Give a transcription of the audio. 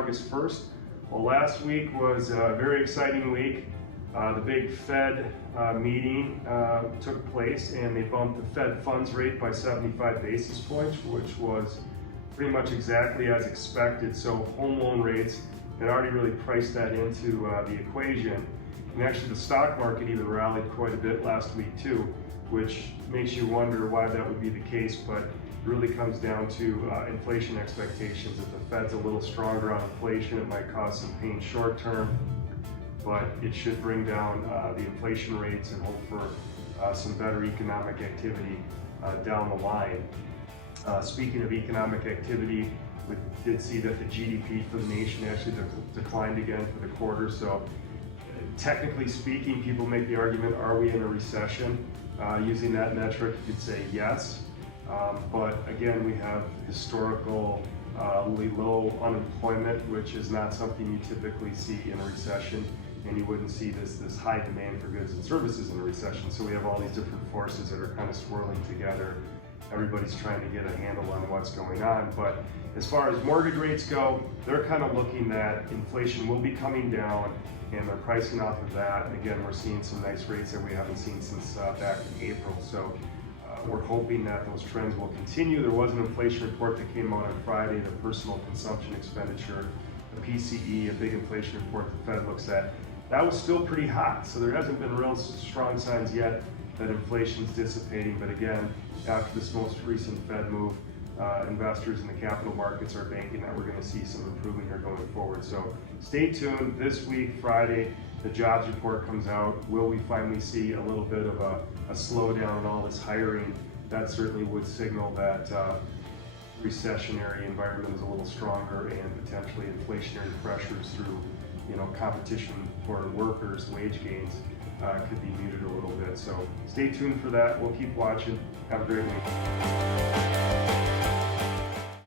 August 1st. Well, last week was a very exciting week. The big Fed meeting took place, and they bumped the Fed funds rate by 75 basis points, which was pretty much exactly as expected. So home loan rates had already really priced that into the equation. And actually the stock market even rallied quite a bit last week too, which makes you wonder why that would be the case, but it really comes down to inflation expectations. If the Fed's a little stronger on inflation, it might cause some pain short term, but it should bring down the inflation rates and hope for some better economic activity down the line. Speaking of economic activity, we did see that the GDP for the nation actually declined again for the quarter. So technically speaking, people make the argument, are we in a recession? Using that metric, you could say yes. But again, we have historically low unemployment, which is not something you typically see in a recession. And you wouldn't see this high demand for goods and services in a recession. So we have all these different forces that are kind of swirling together. Everybody's trying to get a handle on what's going on. But as far as mortgage rates go, they're kind of looking that inflation will be coming down, and they're pricing off of that. And again, we're seeing some nice rates that we haven't seen since back in April. So we're hoping that those trends will continue. There was an inflation report that came out on Friday, the personal consumption expenditure, the PCE, a big inflation report the Fed looks at. That was still pretty hot, so there hasn't been real strong signs yet that inflation's dissipating. But again, after this most recent Fed move, investors in the capital markets are banking that we're going to see some improvement here going forward. So stay tuned. This week, Friday, the jobs report comes out. Will we finally see a little bit of a slowdown in all this hiring? That certainly would signal that recessionary environment is a little stronger, and potentially inflationary pressures through competition for workers, wage gains, could be muted a little bit. So stay tuned for that. We'll keep watching. Have a great week.